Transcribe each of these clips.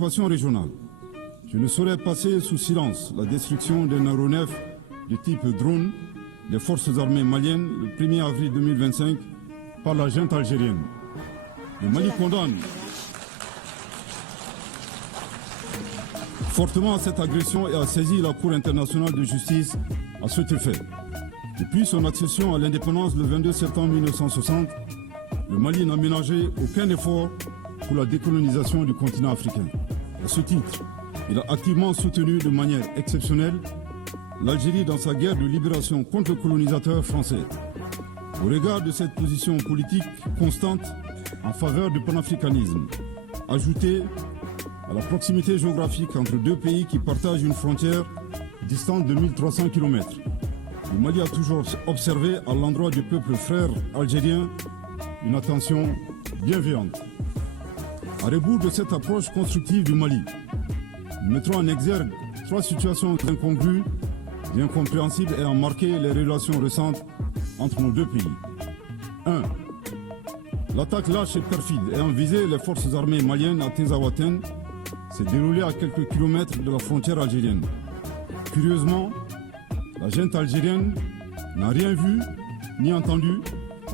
préoccupations régionales. Je ne saurais passer sous silence la destruction d'un aéronef de type drone des forces armées maliennes le 1er avril 2025 par la junte algérienne. Le Mali condamne fortement cette agression et a saisi la Cour internationale de justice à cet effet. Depuis son accession à l'indépendance le 22 septembre 1960, le Mali n'a ménagé aucun effort pour la décolonisation du continent africain. À ce titre, il a activement soutenu de manière exceptionnelle l'Algérie dans sa guerre de libération contre le colonisateur français. Au regard de cette position politique constante en faveur du panafricanisme, ajoutée à la proximité géographique entre deux pays qui partagent une frontière distante de 1300 km, le Mali a toujours observé à l'endroit du peuple frère algérien une attention bienveillante. À rebours de cette approche constructive du Mali, nous mettrons en exergue trois situations incongrues et incompréhensibles ayant marqué les relations récentes entre nos deux pays. 1. L'attaque lâche et perfide ayant visé les forces armées maliennes à Tezawaten s'est déroulée à quelques kilomètres de la frontière algérienne. Curieusement, la junte algérienne n'a rien vu ni entendu,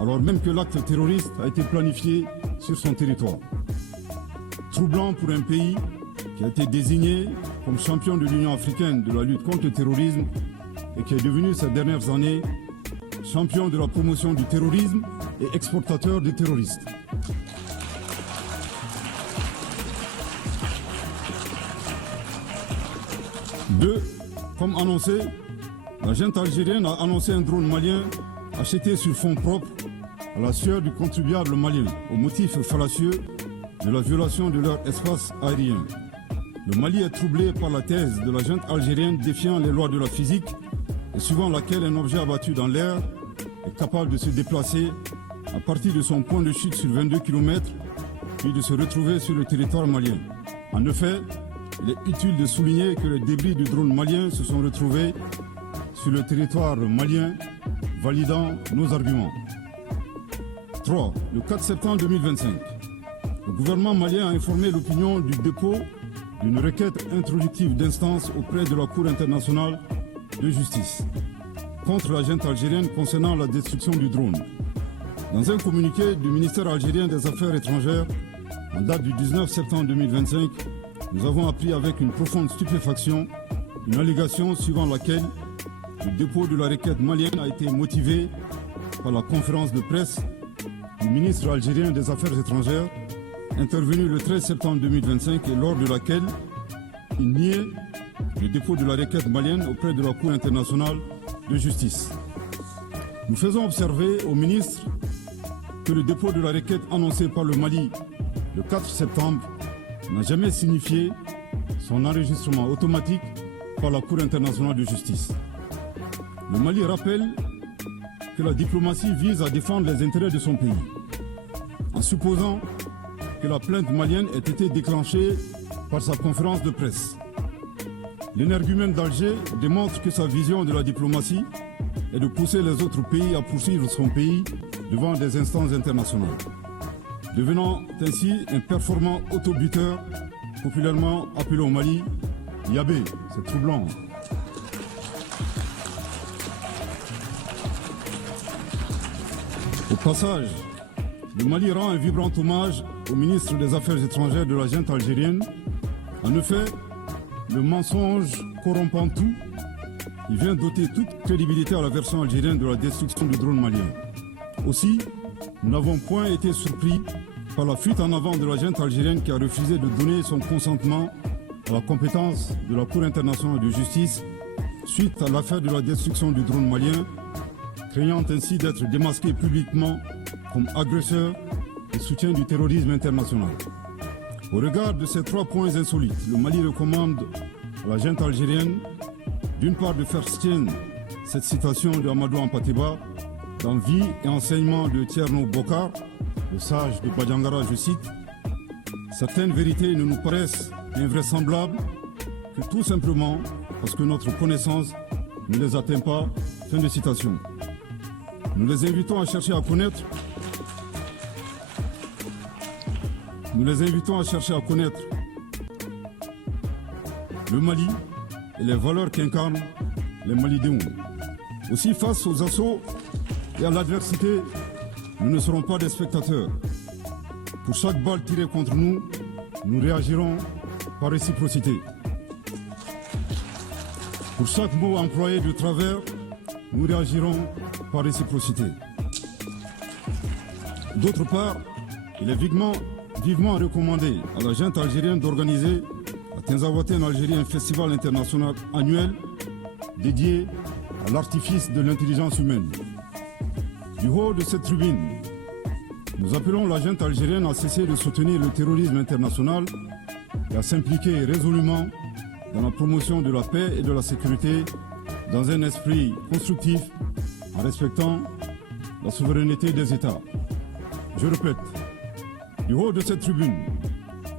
alors même que l'acte terroriste a été planifié sur son territoire. Troublant pour un pays qui a été désigné comme champion de l'Union africaine de la lutte contre le terrorisme et qui est devenu ces dernières années champion de la promotion du terrorisme et exportateur de terroristes. Deux, comme annoncé, la junte algérienne a annoncé un drone malien acheté sur fonds propres à la sueur du contribuable malien au motif fallacieux de la violation de leur espace aérien. Le Mali est troublé par la thèse de la junte algérienne défiant les lois de la physique et suivant laquelle un objet abattu dans l'air est capable de se déplacer à partir de son point de chute sur 22 km puis de se retrouver sur le territoire malien. En effet, il est utile de souligner que les débris du drone malien se sont retrouvés sur le territoire malien, validant nos arguments. 3. Le 4 septembre 2025, le gouvernement malien a informé l'opinion du dépôt d'une requête introductive d'instance auprès de la Cour internationale de justice contre la junte algérienne concernant la destruction du drone. Dans un communiqué du ministère algérien des Affaires étrangères, en date du 19 septembre 2025, nous avons appris avec une profonde stupéfaction une allégation suivant laquelle le dépôt de la requête malienne a été motivé par la conférence de presse du ministre algérien des Affaires étrangères intervenue le 13 septembre 2025 et lors de laquelle il niait le dépôt de la requête malienne auprès de la Cour internationale de justice. Nous faisons observer au ministre que le dépôt de la requête annoncé par le Mali le 4 septembre n'a jamais signifié son enregistrement automatique par la Cour internationale de justice. Le Mali rappelle que la diplomatie vise à défendre les intérêts de son pays. En supposant que la plainte malienne ait été déclenchée par sa conférence de presse. L'énergumène d'Alger démontre que sa vision de la diplomatie est de pousser les autres pays à poursuivre son pays devant des instances internationales, devenant ainsi un performant autobuteur, populairement appelé au Mali Yabé. C'est troublant. Au passage, le Mali rend un vibrant hommage au ministre des Affaires étrangères de la junte algérienne. En effet, le mensonge corrompant tout, il vient d'ôter toute crédibilité à la version algérienne de la destruction du drone malien. Aussi, nous n'avons point été surpris par la fuite en avant de la junte algérienne qui a refusé de donner son consentement à la compétence de la Cour internationale de justice suite à l'affaire de la destruction du drone malien, craignant ainsi d'être démasqué publiquement comme agresseur et soutien du terrorisme international. Au regard de ces trois points insolites, le Mali recommande à la junte algérienne d'une part de faire sienne cette citation de Amadou Hampâté-Bâ dans Vie et enseignement de Thierno Bokar, le sage de Badiangara, je cite: « Certaines vérités ne nous paraissent invraisemblables que tout simplement parce que notre connaissance ne les atteint pas. » Fin de citation. Nous les invitons à chercher à connaître. le Mali et les valeurs qu'incarnent les Malidéens. Aussi, face aux assauts et à l'adversité, nous ne serons pas des spectateurs. Pour chaque balle tirée contre nous, nous réagirons par réciprocité. Pour chaque mot employé de travers, nous réagirons par réciprocité. D'autre part, il est vivement recommandé à la junte algérienne d'organiser à Tinzaouaté en Algérie un festival international annuel dédié à l'artifice de l'intelligence humaine. Du haut de cette tribune, nous appelons la junte algérienne à cesser de soutenir le terrorisme international et à s'impliquer résolument dans la promotion de la paix et de la sécurité dans un esprit constructif en respectant la souveraineté des États. Je répète, du haut de cette tribune,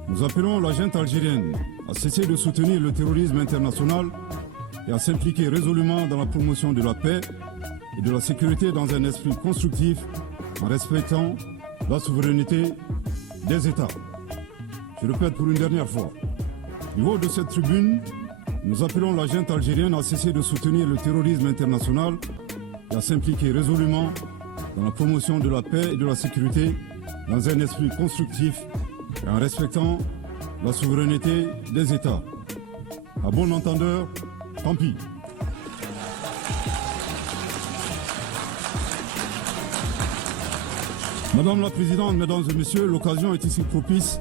nous appelons la junte algérienne à cesser de soutenir le terrorisme international et à s'impliquer résolument dans la promotion de la paix et de la sécurité dans un esprit constructif en respectant la souveraineté des États. Je répète pour une dernière fois, du haut de cette tribune, nous appelons la junte algérienne à cesser de soutenir le terrorisme international et à s'impliquer résolument dans la promotion de la paix et de la sécurité dans un esprit constructif et en respectant la souveraineté des États. À bon entendeur, tant pis. Madame la Présidente, Mesdames et Messieurs, l'occasion est ici propice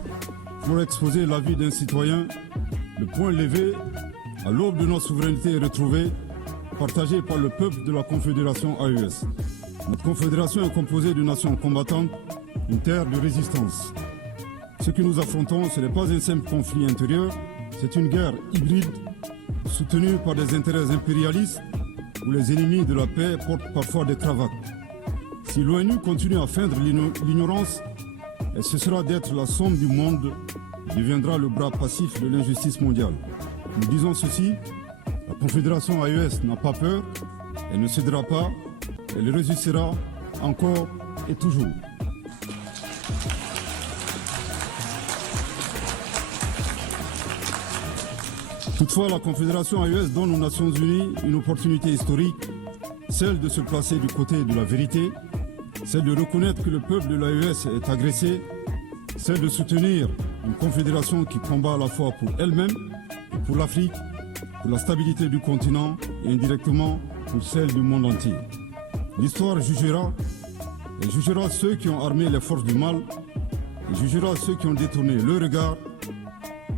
pour exposer l'avis d'un citoyen, le point levé à l'aube de notre souveraineté retrouvée, partagée par le peuple de la Confédération AES. Notre confédération est composée de nations combattantes, une terre de résistance. Ce que nous affrontons, ce n'est pas un simple conflit intérieur, c'est une guerre hybride soutenue par des intérêts impérialistes où les ennemis de la paix portent parfois des cravates. Si l'ONU continue à feindre l'ignorance, elle cessera d'être la somme du monde et deviendra le bras passif de l'injustice mondiale. Nous disons ceci, la Confédération AES n'a pas peur, elle ne cédera pas, elle résistera encore et toujours. Toutefois, la Confédération AES donne aux Nations Unies une opportunité historique, celle de se placer du côté de la vérité, celle de reconnaître que le peuple de l'AES est agressé, celle de soutenir une confédération qui combat à la fois pour elle-même et pour l'Afrique, pour la stabilité du continent et indirectement pour celle du monde entier. L'histoire jugera, et jugera ceux qui ont armé les forces du mal, et jugera ceux qui ont détourné le regard,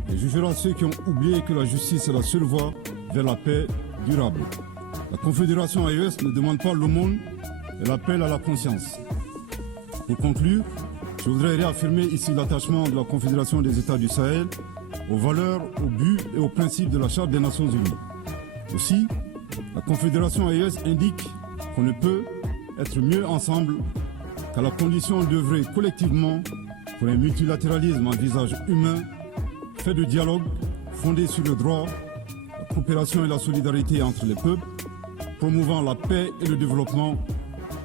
et jugera ceux qui ont oublié que la justice est la seule voie vers la paix durable. La Confédération AES ne demande pas l'aumône, elle appelle à la conscience. Pour conclure, je voudrais réaffirmer ici l'attachement de la Confédération des États du Sahel aux valeurs, aux buts et aux principes de la Charte des Nations Unies. Aussi, la Confédération AES indique qu'on ne peut être mieux ensemble qu'à la condition d'œuvrer collectivement pour un multilatéralisme à visage humain, fait de dialogue, fondé sur le droit, la coopération et la solidarité entre les peuples, promouvant la paix et le développement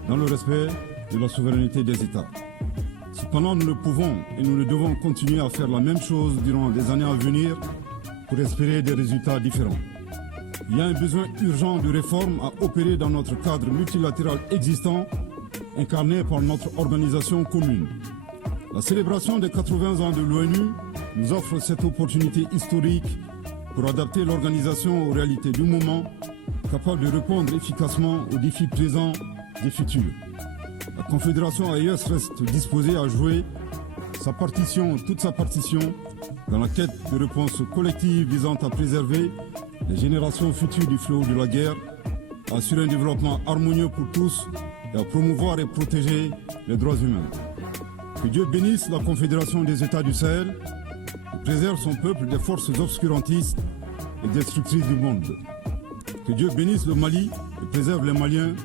dans le respect de la souveraineté des États. Cependant, nous ne pouvons et nous ne devons continuer à faire la même chose durant des années à venir pour espérer des résultats différents. Il y a un besoin urgent de réforme à opérer dans notre cadre multilatéral existant, incarné par notre organisation commune. La célébration des 80 ans de l'ONU nous offre cette opportunité historique pour adapter l'organisation aux réalités du moment, capable de répondre efficacement aux défis présents et futurs. La Confédération AES reste disposée à jouer toute sa partition dans la quête de réponses collectives visant à préserver les générations futures du fléau de la guerre, à assurer un développement harmonieux pour tous et à promouvoir et protéger les droits humains. Que Dieu bénisse la Confédération des États du Sahel et préserve son peuple des forces obscurantistes et destructrices du monde. Que Dieu bénisse le Mali et préserve les Maliens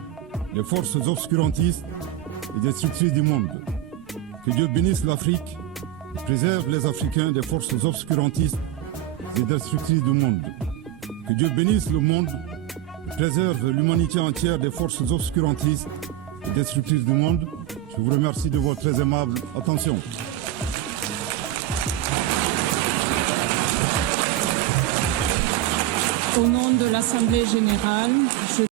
des forces obscurantistes et destructrices du monde. Que Dieu bénisse l'Afrique et préserve les Africains des forces obscurantistes et destructrices du monde. Que Dieu bénisse le monde et préserve l'humanité entière des forces obscurantistes et destructrices du monde. Je vous remercie de votre très aimable attention. Au nom de l'Assemblée générale, je